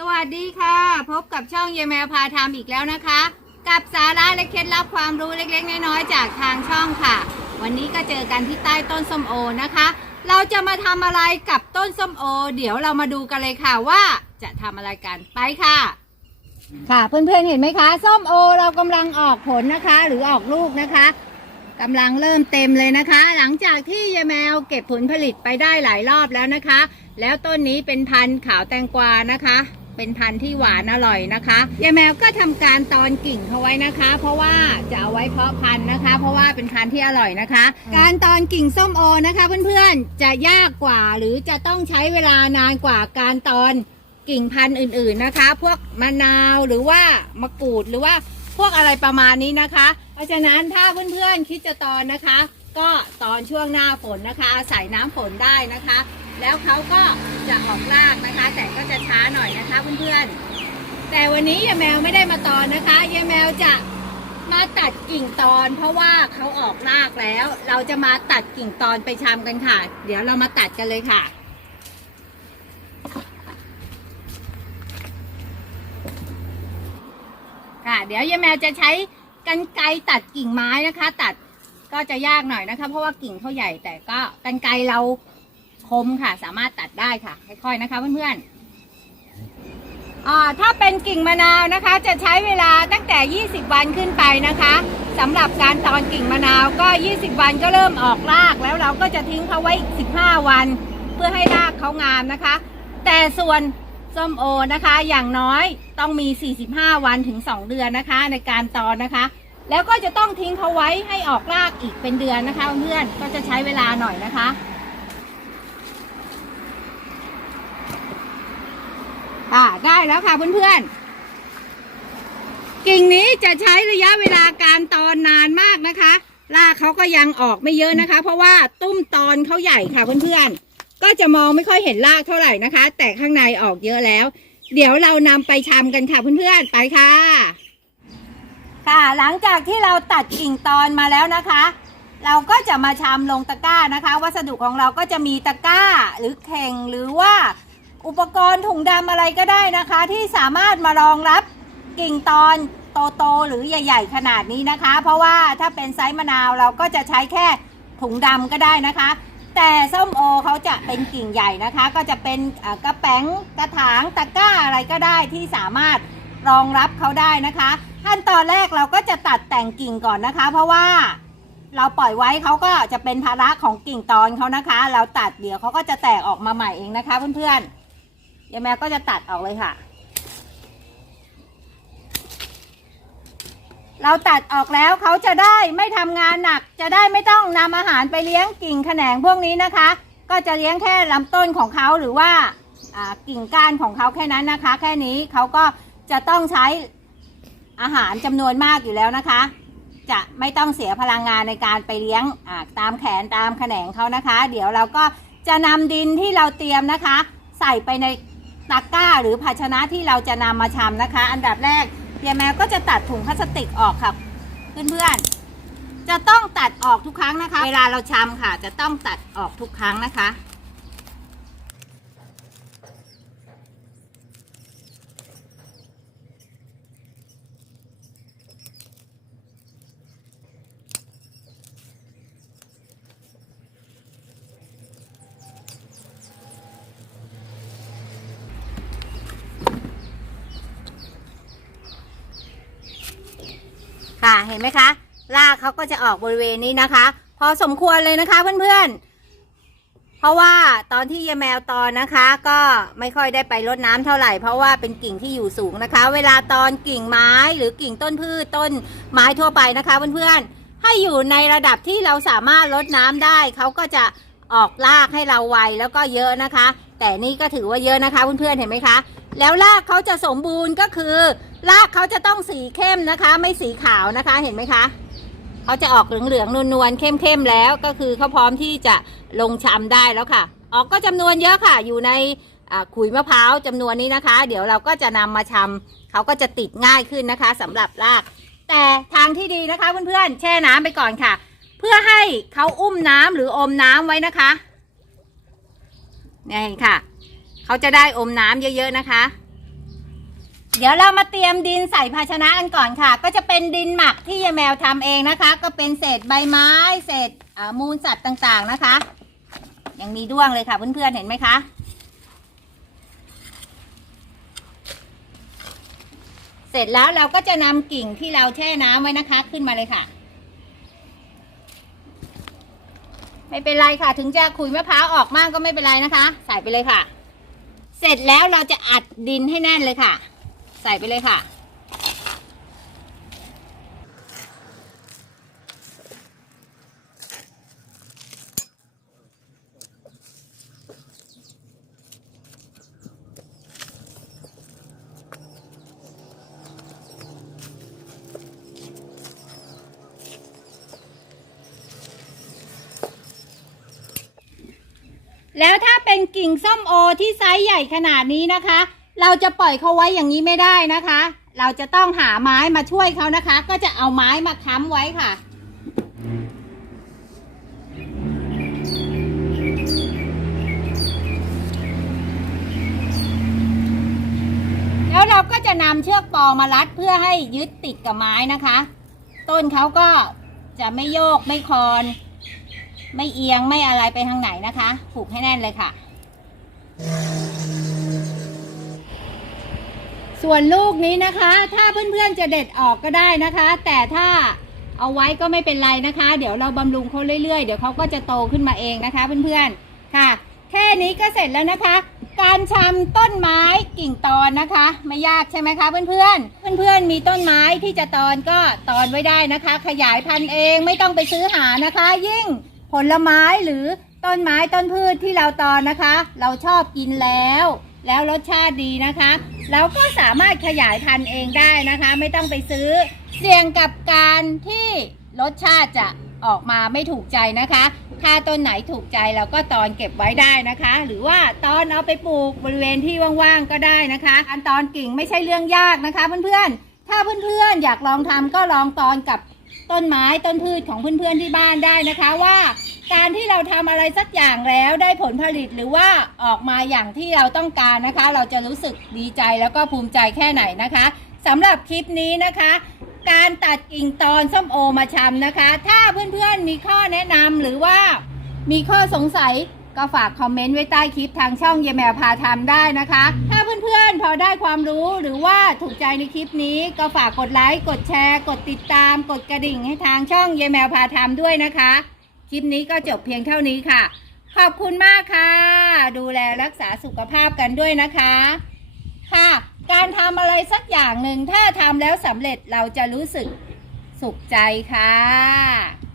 สวัสดีค่ะ พบกับช่องเยายแมวพาทำอีกแล้วนะคะ กับสาระและเคล็ดลับความรู้เล็กๆ น้อยๆจากทางช่องค่ะ วันนี้ก็เจอกันที่ใต้ต้นส้มโอนะคะ เราจะมาทำอะไรกับต้นส้มโอ เดี๋ยวเรามาดูกันเลยค่ะว่าจะทำอะไรกันไปค่ะ ค่ะเพื่อนๆเห็นไหมคะส้มโอเรากำลังออกผลนะคะ หรือออกลูกนะคะกำลังเริ่มเต็มเลยนะคะ หลังจากที่ยายแมวเก็บผลผลิตไปได้หลายรอบแล้วนะคะ แล้วต้นนี้เป็นพันธุ์ขาวแตงกวานะคะ เป็นพันธุ์ที่หวานอร่อยนะคะยายแมวก็ทำการตอนกิ่งเขาไว้นะคะ เพราะว่าจะเอาไว้เพาะพันธุ์นะคะ เพราะว่าเป็นพันธุ์ที่อร่อยนะคะ การตอนกิ่งส้มโอนะคะ เพื่อนๆจะยากกว่าหรือจะต้องใช้เวลานานกว่าการตอนกิ่งพันธุ์อื่นๆนะคะ พวกมะนาวหรือว่ามะกรูดหรือว่าพวกอะไรประมาณนี้นะคะ เพราะฉะนั้นถ้าเพื่อนๆคิดจะตอนนะคะ ก็ตอนช่วงหน้าฝนนะคะอาศัยน้ำฝนได้นะคะ แล้วเขาก็จะออกรากนะคะ แต่ก็จะช้าหน่อยนะคะเพื่อนๆ แต่วันนี้ยายแมวไม่ได้มาตอนนะคะยายแมวจะมาตัดกิ่งตอน เพราะว่าเขาออกรากแล้ว เราจะมาตัดกิ่งตอนไปชำกันค่ะ เดี๋ยวเรามาตัดกันเลยค่ะค่ะเดี๋ยวยายแมวจะใช้กันไกรตัดกิ่งไม้นะคะ ตัดก็จะยากหน่อยนะคะ เพราะว่ากิ่งเขาใหญ่แต่ก็กันไกรเรา คมค่ะ สามารถตัดได้ค่ะ ค่อยๆนะคะเพื่อนๆอ่าถ้าเป็นกิ่งมะนาวนะคะ จะใช้เวลาตั้งแต่ 20 วันขึ้นไปนะคะสำหรับการตอนกิ่งมะนาวก็ 20 วันก็เริ่มออกราก แล้วเราก็จะทิ้งเขาไว้ 15 วัน เพื่อให้รากเขางามนะคะ แต่ส่วนส้มโอนะคะ อย่างน้อยต้องมี 45 วันถึง 2 เดือนนะคะ ในการตอนนะคะ แล้วก็จะต้องทิ้งเขาไว้ให้ออกรากอีกเป็นเดือนนะคะเพื่อนก็จะใช้เวลาหน่อยนะคะ ค่ะได้แล้วค่ะเพื่อนๆ กิ่งนี้จะใช้ระยะเวลาการตอนนานมากนะคะรากเขาก็ยังออกไม่เยอะนะคะ เพราะว่าตุ้มตอนเขาใหญ่ค่ะเพื่อนๆ ก็จะมองไม่ค่อยเห็นรากเท่าไหร่นะคะ แต่ข้างในออกเยอะแล้ว เดี๋ยวเรานำไปชำกันค่ะเพื่อนๆ ไปค่ะ ค่ะหลังจากที่เราตัดกิ่งตอนมาแล้วนะคะ เราก็จะมาชำลงตะกร้านะคะ วัสดุของเราก็จะมีตะกร้าหรือเข่งหรือว่า อุปกรณ์ถุงดำอะไรก็ได้นะคะ ที่สามารถมารองรับกิ่งตอนโตๆหรือใหญ่ ๆ ขนาดนี้นะคะ เพราะว่าถ้าเป็นไซส์มะนาวเราก็จะใช้แค่ถุงดำก็ได้นะคะ แต่ส้มโอเขาจะเป็นกิ่งใหญ่นะคะ ก็จะเป็นกระแป๋งกระถางตะกร้าอะไรก็ได้ที่สามารถรองรับเขาได้นะคะขั้นตอนแรกเราก็จะตัดแต่งกิ่งก่อนนะคะ เพราะว่าเราปล่อยไว้เขาก็จะเป็นภาระของกิ่งตอนเขานะคะ เราตัดเดี๋ยวเขาก็จะแตกออกมาใหม่เองนะคะเพื่อนๆ ยายแมวก็จะตัดออกเลยค่ะ เราตัดออกแล้วเขาจะได้ไม่ทำงานหนัก จะได้ไม่ต้องนำอาหารไปเลี้ยงกิ่งแขนงพวกนี้นะคะ ก็จะเลี้ยงแค่ลำต้นของเขาหรือว่ากิ่งก้านของเขาแค่นั้นนะคะ แค่นี้เขาก็จะต้องใช้อาหารจำนวนมากอยู่แล้วนะคะ จะไม่ต้องเสียพลังงานในการไปเลี้ยงตามแขนตามแขนงเขานะคะ เดี๋ยวเราก็จะนำดินที่เราเตรียมนะคะ ใส่ไปใน ตะกร้าหรือภาชนะที่เราจะนำมาชำนะคะ อันดับแรกยายแมวก็จะตัดถุงพลาสติกออกค่ะเพื่อนๆจะต้องตัดออกทุกครั้งนะคะ เวลาเราชำค่ะ จะต้องตัดออกทุกครั้งนะคะ ค่ะเห็นไหมคะรากเขาก็จะออกบริเวณนี้นะคะ พอสมควรเลยนะคะเพื่อนๆ เพราะว่าตอนที่ยายแมวตอนนะคะ ก็ไม่ค่อยได้ไปรดน้ำเท่าไหร่ เพราะว่าเป็นกิ่งที่อยู่สูงนะคะ เวลาตอนกิ่งไม้หรือกิ่งต้นพืชต้นไม้ทั่วไปนะคะเพื่อนๆ ให้อยู่ในระดับที่เราสามารถรดน้ำได้เขาก็จะออกรากให้เราไวแล้วก็เยอะนะคะ แต่นี่ก็ถือว่าเยอะนะคะเพื่อนๆเห็นไหมคะ แล้วรากเขาจะสมบูรณ์ก็คือ รากเขาจะต้องสีเข้มนะคะ ไม่สีขาวนะคะเห็นไหมคะเขาจะออกเหลืองๆนวลๆเข้มๆแล้วก็คือเขาพร้อมที่จะลงชำได้แล้วค่ะ ออกก็จำนวนเยอะค่ะ อยู่ในขุยมะพร้าวจำนวนนี้นะคะ เดี๋ยวเราก็จะนำมาชำเขาก็จะติดง่ายขึ้นนะคะสำหรับราก แต่ทางที่ดีนะคะเพื่อนๆแช่น้ำไปก่อนค่ะ เพื่อให้เขาอุ้มน้ำหรืออมน้ำไว้นะคะนี่ค่ะ เขาจะได้อมน้ำเยอะๆนะคะ เดี๋ยวเรามาเตรียมดินใส่ภาชนะกันก่อนค่ะ ก็จะเป็นดินหมักที่ยายแมวทำเองนะคะ ก็เป็นเศษใบไม้ เศษมูลสัตว์ต่างๆนะคะ ยังมีด้วงเลยค่ะเพื่อนๆเห็นไหมคะเสร็จแล้วเราก็จะนำกิ่งที่เราแช่น้ำไว้นะคะ ขึ้นมาเลยค่ะ ไม่เป็นไรค่ะ ถึงจะขุยมะพร้าวออกมากก็ไม่เป็นไรนะคะ ใส่ไปเลยค่ะ เสร็จแล้วเราจะอัดดินให้แน่นเลยค่ะ ใส่ไปเลยค่ะ แล้วถ้าเป็นกิ่งส้มโอที่ไซส์ใหญ่ขนาดนี้นะคะ เราจะปล่อยเขาไว้อย่างนี้ไม่ได้นะคะ เราจะต้องหาไม้มาช่วยเขานะคะ ก็จะเอาไม้มาค้ำไว้ค่ะ แล้วเราก็จะนำเชือกปอมารัดเพื่อให้ยึดติดกับไม้นะคะ ต้นเขาก็จะไม่โยกไม่คลอน ไม่เอียงไม่อะไรไปทางไหนนะคะ ผูกให้แน่นเลยค่ะ ส่วนลูกนี้นะคะ ถ้าเพื่อนๆจะเด็ดออกก็ได้นะคะ แต่ถ้าเอาไว้ก็ไม่เป็นไรนะคะ เดี๋ยวเราบำรุงเขาเรื่อยๆ เดี๋ยวเขาก็จะโตขึ้นมาเองนะคะ เพื่อนๆ ค่ะ แค่นี้ก็เสร็จแล้วนะคะ การชำต้นไม้กิ่งตอนนะคะ ไม่ยากใช่ไหมคะเพื่อนๆ เพื่อนๆ มีต้นไม้ที่จะตอนก็ตอนไว้ได้นะคะ ขยายพันธุ์เองไม่ต้องไปซื้อหานะคะ ยิ่ง ลไม้หรือต้นไม้ต้นพืชที่เราตอนนะคะ เราชอบกินแล้ว แล้วรสชาติดีนะคะ เราก็สามารถขยายพันธุ์เองได้นะคะ ไม่ต้องไปซื้อ เสี่ยงกับการที่รสชาติจะออกมาไม่ถูกใจนะคะ ถ้าต้นไหนถูกใจเราก็ตอนเก็บไว้ได้นะคะ หรือว่าตอนเอาไปปลูกบริเวณที่ว่างๆก็ได้นะคะการตอนกิ่งไม่ใช่เรื่องยากนะคะเพื่อนๆ ถ้าเพื่อนๆอยากลองทำก็ลองตอนกับ ต้นไม้ต้นพืชของเพื่อนๆที่บ้านได้นะคะว่า การที่เราทำอะไรสักอย่างแล้วได้ผลผลิตหรือว่าออกมาอย่างที่เราต้องการนะคะ เราจะรู้สึกดีใจแล้วก็ภูมิใจแค่ไหนนะคะสำหรับคลิปนี้นะคะ การตัดกิ่งตอนส้มโอมาชำนะคะ ถ้าเพื่อนๆมีข้อแนะนำหรือว่ามีข้อสงสัย ก็ฝากคอมเมนต์ไว้ใต้คลิปทางช่องเยแมวพาทำได้นะคะ ถ้าเพื่อนๆ พอได้ความรู้หรือว่าถูกใจในคลิปนี้ก็ฝากกดไลค์ กดแชร์ กดติดตาม กดกระดิ่งให้ทางช่องเยแมวพาทำด้วยนะคะ คลิปนี้ก็จบเพียงเท่านี้ค่ะ ขอบคุณมากค่ะ ดูแลรักษาสุขภาพกันด้วยนะคะ ค่ะ การทำอะไรสักอย่างหนึ่งถ้าทำแล้วสำเร็จเราจะรู้สึกสุขใจค่ะ